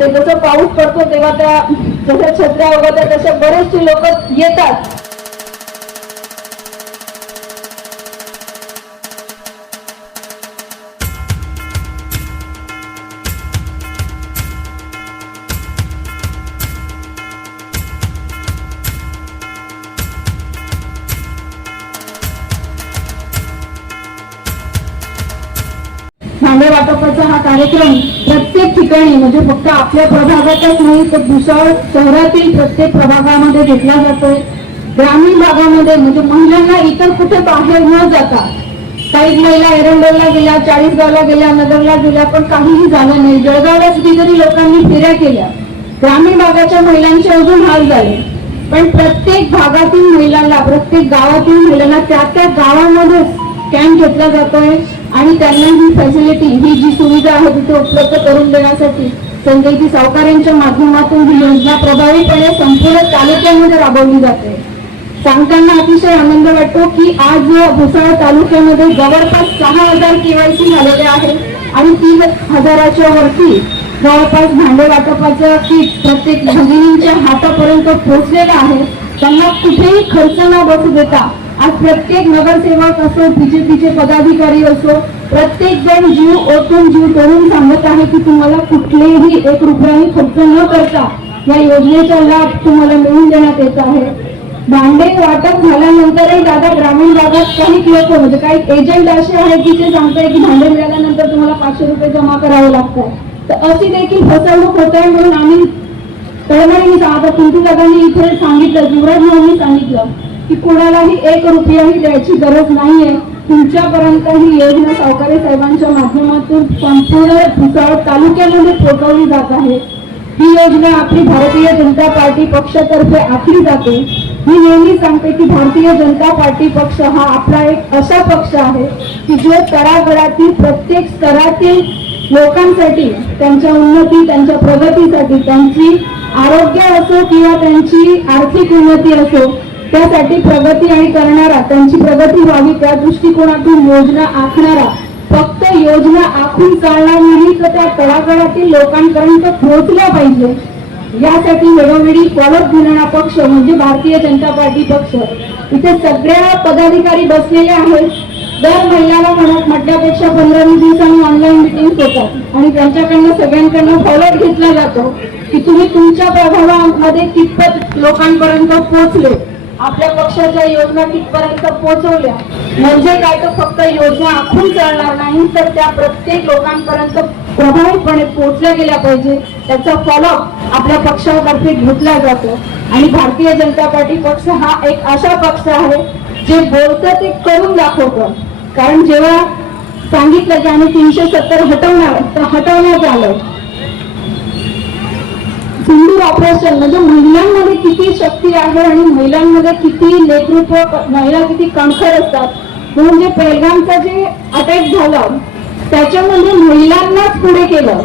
पाऊस पडतो तेव्हा त्या जशा छत्र्या वगैरे तसे बरेचसे लोक येतात. भांडे वाटपाचा हा कार्यक्रम प्रत्येक ठिकाणी म्हणजे फक्त आपल्या प्रभागातच नाही तर भुसावळ शहरातील प्रत्येक प्रभागामध्ये घेतला जातोय. ग्रामीण भागामध्ये म्हणजे महिलांना इतर कुठे बाहेर न जाता काही महिला एरंडोलला गेल्या चाळीसगावला गेल्या नगरला गेल्या पण काहीही झालं नाही. जळगावला कितीतरी लोकांनी फेऱ्या केल्या ग्रामीण भागाच्या महिलांचे अजून हाल झाले. पण प्रत्येक भागातील महिलांना प्रत्येक गावातील महिलांना त्या त्या गावामध्ये कॅम्प घेतला जातोय. आणि त्यांना ही फॅसिलिटी ही जी सुविधा आहे तिथे उपलब्ध करून देण्यासाठी संजयजी सावकारांच्या माध्यमातून ही योजना प्रभावीपणे संपूर्ण तालुक्यामध्ये राबवली जाते. सांगताना अतिशय आनंद वाटतो की आज भुसाळ तालुक्यामध्ये जवळपास सहा हजार केवायसी झालेले आहे आणि तीन हजाराच्या वरती जवळपास भांडे वाटपाचं किट प्रत्येक भगिनींच्या हातापर्यंत पोहोचलेलं आहे. त्यांना कुठेही खर्च न बसू देता आज प्रत्येक नगरसेवक असो बीजेपीचे पदाधिकारी असो प्रत्येक जण जीव ओतून जीव करून सांगत आहे की तुम्हाला कुठलेही एक रुपयाही खर्च न करता या योजनेचा लाभ तुम्हाला मिळवून देण्यात येत आहे. भांडे वाटप झाल्यानंतरही दादा ग्रामीण भागात काही लोक म्हणजे काही एजंट असे आहेत की ते सांगताय की भांडे मिळाल्यानंतर तुम्हाला पाचशे रुपये जमा करावे लागतात. तर अशी देखील फसवणूक होत आहे म्हणून आम्ही तळमळीने आता पिंटू दादांनी इथे सांगितलं युवराज भाऊनी सांगितलं. की कोणालाही एक रुपयाही द्यायची गरज नाहीये. तुमच्यापर्यंत ही योजना सावकारी साहेबांच्या माध्यमातून संपूर्ण भुसावळ तालुक्यामध्ये पोहोचवली जात आहे. ही योजना आपली भारतीय जनता पार्टी पक्षातर्फे आखली जाते. मी नेहमी सांगते की भारतीय जनता पार्टी पक्ष हा आपला एक असा पक्ष आहे की जो तळागळातील प्रत्येक स्तरातील लोकांसाठी त्यांच्या उन्नती त्यांच्या प्रगतीसाठी त्यांची आरोग्य असो किंवा त्यांची आर्थिक उन्नती असो त्यासाठी प्रगती आणि करणारा त्यांची प्रगती व्हावी त्या दृष्टिकोनातून योजना आखणारा फक्त योजना आखून चालणार नाही तर त्या तळागाळातील लोकांपर्यंत पोहोचल्या पाहिजे. यासाठी वेळोवेळी फॉलोअप घेणारा पक्ष म्हणजे भारतीय जनता पार्टी पक्ष इथे सगळ्या पदाधिकारी बसलेले आहेत. दर महिन्याला म्हणत म्हटल्यापेक्षा पंधरा वीस दिवसांनी ऑनलाईन मिटिंग होतात आणि त्यांच्याकडनं सगळ्यांकडनं फॉलोअप घेतला जातो की तुम्ही तुमच्या प्रभावामध्ये कितपत लोकांपर्यंत पोहोचले. आपल्या पक्षाच्या योजना तिथपर्यंत पोहोचवल्या. म्हणजे काय तर फक्त योजना आखून चालणार नाही तर त्या प्रत्येक लोकांपर्यंत प्रभावीपणे पोहोचल्या गेल्या पाहिजे. त्याचा फॉलोअप आपल्या पक्षातर्फे घेतला जातो. आणि भारतीय जनता पार्टी पक्ष हा एक असा पक्ष आहे जे बोलतं ते करून दाखवतं. कारण जेव्हा सांगितलं की आम्ही तीनशे सत्तर हटवणार तर हटवण्यात आलं. सिंदूर ऑपरेशन म्हणजे महिलांमध्ये किती शक्ती आहे आणि महिलांमध्ये किती नेतृत्व महिला किती कणखर असतात? म्हणून जे पेलगामचा जे अटॅक झालं त्याच्यामध्ये महिलांनाच पुढे केलं.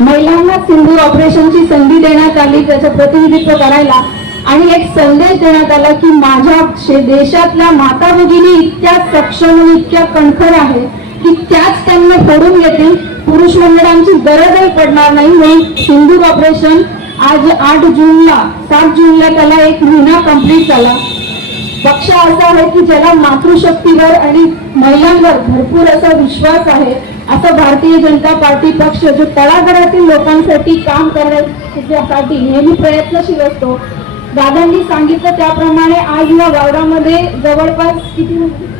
महिलांना सिंदूर ऑपरेशनची संधी देण्यात आली त्याचं प्रतिनिधित्व करायला. आणि एक संदेश देण्यात आला की माझ्या शे- देशातल्या माता भगिनी इतक्या सक्षम आणि इतक्या कणखर आहे की त्याच त्यांना फोडून घेतील. पुरुष मंडळांची गरजही पडणार नाही. म्हणून सिंदूर ऑपरेशन आज आठ जूनला सात जूनला त्याला एक महिना कंप्लीट झाला. पक्ष असा आहे की ज्याला मातृशक्तीवर आणि महिलांवर भरपूर असा विश्वास आहे असं भारतीय जनता पार्टी पक्ष जो तळागाळातील लोकांसाठी काम करण्यासाठी नेहमी प्रयत्नशील असतो. दादांनी सांगितलं त्याप्रमाणे आज या वावरामध्ये जवळपास किती नाही.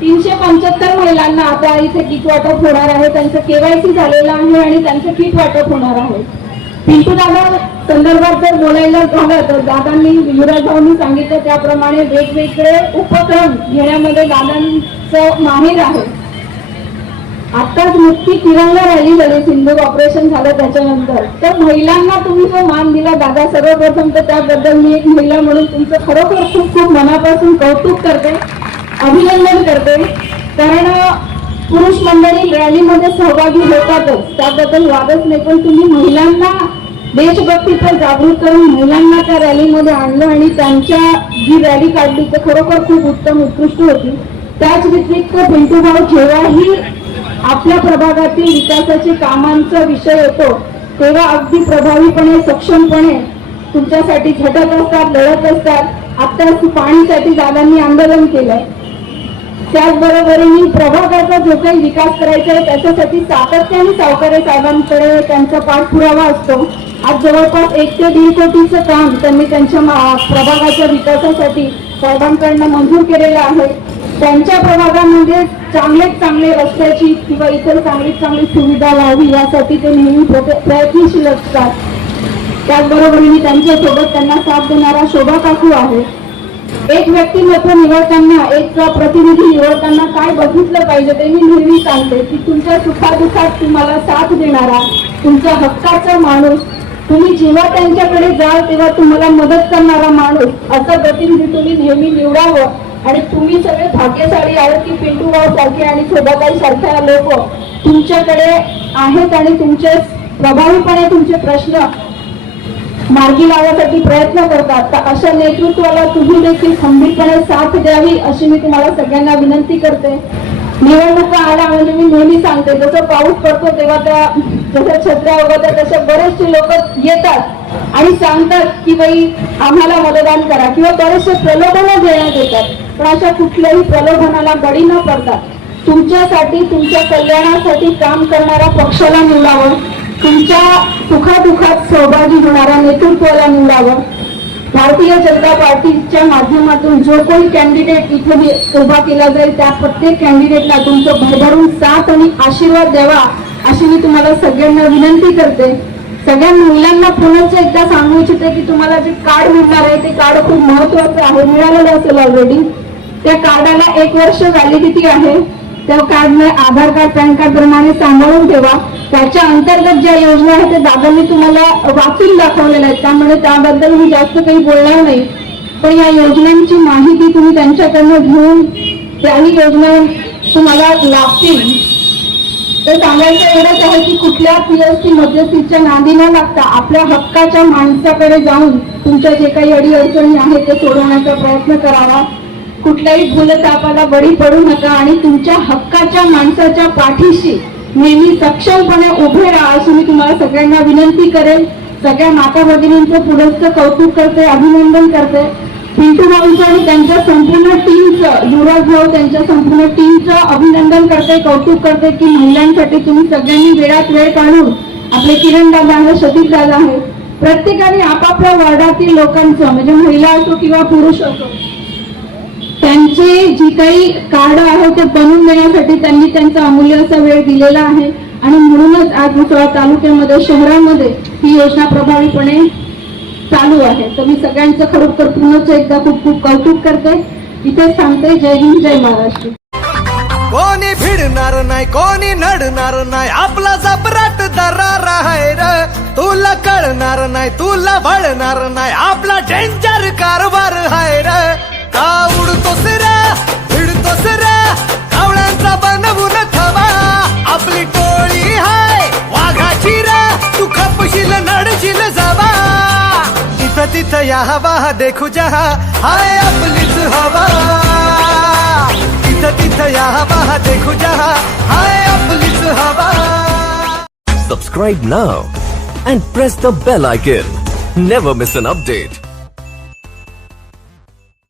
तीनशे पंच्याहत्तर महिलांना आता इथे किट वाटप होणार आहे. त्यांचं केवायसी झालेलं आहे आणि त्यांचं किट वाटप होणार आहे. पिंटू दादा संदर्भात जर बोलायला झालं तर दादांनी युवराज भाऊंनी सांगितलं त्याप्रमाणे वेगवेगळे उपक्रम घेण्यामध्ये दादांचं माहीर आहे. आताच नुकती तिरंगा रॅली झाली सिंधू ऑपरेशन झालं त्याच्यानंतर. तर महिलांना तुम्ही जो मान दिला दादा सर्वप्रथम तर त्याबद्दल मी एक महिला म्हणून तुमचं खरोखर खूप खूप मनापासून कौतुक करते. अभिनंदन करते. कारण पुरुष मंडळी रॅलीमध्ये सहभागी होतातच. त्याबद्दल वादच नाही पण तुम्ही महिलांना देशभक्तीचं जागृत करून महिलांना त्या रॅलीमध्ये आणलं आणि त्यांच्या जी रॅली काढली तर खरोखर खूप उत्तम उत्कृष्ट होती. त्याच व्यतिरिक्त पिंटूभाऊ जेव्हाही आपल्या प्रभागातील विकासाचे कामांचा विषय येतो तेव्हा अगदी प्रभावीपणे सक्षमपणे तुमच्यासाठी झटत असतात लढत असतात. आता पाणीसाठी दादांनी आंदोलन केलंय. त्याचबरोबरीने प्रभागाचा जो काही विकास करायचा आहे त्याच्यासाठी सातत्याने सावकारे साहेबांकडे त्यांचा पाठपुरावा असतो. आज जवळपास एक ते दीड कोटीचं काम त्यांनी त्यांच्या मा- प्रभागाच्या विकासासाठी साहेबांकडनं मंजूर केलेलं आहे. त्यांच्या प्रभागामध्ये चांगलेच चांगले रस्त्याची किंवा इतर चांगलीच चांगली सुविधा व्हावी यासाठी ते नेहमी प्रयत्नशील असतात. त्याचबरोबरीने त्यांच्यासोबत त्यांना साथ देणारा शोभा काकू आहे. एक व्यक्तिमत्व निवडताना एक प्रतिनिधी निवडताना काय बघितलं पाहिजे ते मी नेहमी सांगते की तुमच्या सुखादुखात तुम्हाला साथ देणारा तुमच्या हक्काचा माणूस तुम्ही जेव्हा त्यांच्याकडे जाल तेव्हा तुम्हाला मदत करणारा माणूस असा प्रतिनिधी तुम्ही नेहमी निवडावं. आणि तुम्ही सगळे भाग्यशाली आहात की पिंटूराव सारखे आणि शोभाबाई सारख्या लोक तुमच्याकडे आहेत आणि तुमचे प्रभावीपणे तुमचे प्रश्न मार्गी लावण्यासाठी प्रयत्न करतात. तर अशा नेतृत्वाला तुम्ही देखील खंबीरपणे साथ द्यावी अशी मी तुम्हाला सगळ्यांना विनंती करते. निवडणुका आल्या म्हणजे मी नेहमी सांगते जसं पाऊस पडतो तेव्हा त्या जसं छत्र्या वगैरे तसे बरेचसे लोक येतात आणि सांगतात की बाई आम्हाला मतदान करा किंवा बरेचसे प्रलोभनं देण्यात येतात. पण अशा कुठल्याही प्रलोभनाला बळी न पडतात तुमच्यासाठी तुमच्या कल्याणासाठी काम करणाऱ्या पक्षाला निवडावं. तुमच्या सुखादुखात सहभागी होणाऱ्या नेतृत्वाला निवडावं. भारतीय जनता पार्टीच्या माध्यमातून जो कोणी कॅन्डिडेट इथे उभा केला जाईल त्या प्रत्येक कॅन्डिडेटला तुमचं भरभरून साथ आणि आशीर्वाद द्यावा अशी मी तुम्हाला सगळ्यांना विनंती करते. सगळ्या महिलांना पुन्हा एकदा सांगू इच्छिते की तुम्हाला जे कार्ड मिळणार आहे ते कार्ड खूप महत्वाचं आहे मिळालेलं असेल ऑलरेडी त्या कार्डाला एक वर्ष व्हॅलिडिटी आहे. त्या कार्डने आधार कार्ड पॅन कार्ड प्रमाणे सांभाळून ठेवा. त्याच्या अंतर्गत ज्या योजना आहेत त्या दादांनी तुम्हाला वाचून दाखवलेल्या आहेत. त्यामुळे त्याबद्दल मी जास्त काही बोलणार नाही. पण या योजनांची माहिती तुम्ही त्यांच्याकडनं घेऊन त्याही योजना तुम्हाला लागतील. तर सांगायचं एवढंच आहे की कुठल्या पीएससी मध्यस्थीच्या नादी न लागता आपल्या हक्काच्या माणसाकडे जाऊन तुमच्या जे काही अडी अडचणी आहेत ते सोडवण्याचा प्रयत्न करावा. कुठल्याही भूलतापाला बळी पडू नका आणि तुमच्या हक्काच्या माणसाच्या पाठीशी नेहमी सक्षमपणे उभे राहा अशी मी तुम्हाला सगळ्यांना विनंती करेल सगळ्या माता भगिनींचं पुढचं कौतुक करते अभिनंदन करते. पिंटू भाऊंचं आणि त्यांच्या संपूर्ण टीमचं युवराज भाऊ त्यांच्या संपूर्ण टीमचं अभिनंदन करते कौतुक करते की महिलांसाठी तुम्ही सगळ्यांनी वेळात वेळ काढून आपले किरण दादा आहे सतीश दादा आहे प्रत्येकाने आपापल्या वार्डातील लोकांचं म्हणजे महिला असो किंवा पुरुष असो त्यांचे जी काही कार्ड आहे ते बनवून देण्यासाठी त्यांनी त्यांचा अमूल्य असा वेळ दिलेला आहे. आणि म्हणूनच आज मुसळा तालुक्यामध्ये शहरामध्ये ही योजना प्रभावीपणे चालू आहे. तर मी सगळ्यांचं खरोखर पुन्हा एकदा खूप खूप कौतुक करते. इथे सांगते जय हिंद जय महाराष्ट्र. कोणी भिडणार नाही कोणी नडणार नाही आपला जबराट दरार आहे र. तुला कळणार नाही तुला भळणार नाही आपला डेंजर कारभार आहे र. का उडतोस रे भिडतोस रे कावळ्यांचा बनवून थवा आपली टोळी हाय वाघाची रे तू खपशील, नडशील जावा तिथं तिथं या हवा, देखू जहा, हाय आपलीच हवा तिथं तिथं या हवा, देखू जहा, हाय आपलीच हवा Subscribe now and press the bell icon. Never miss an update.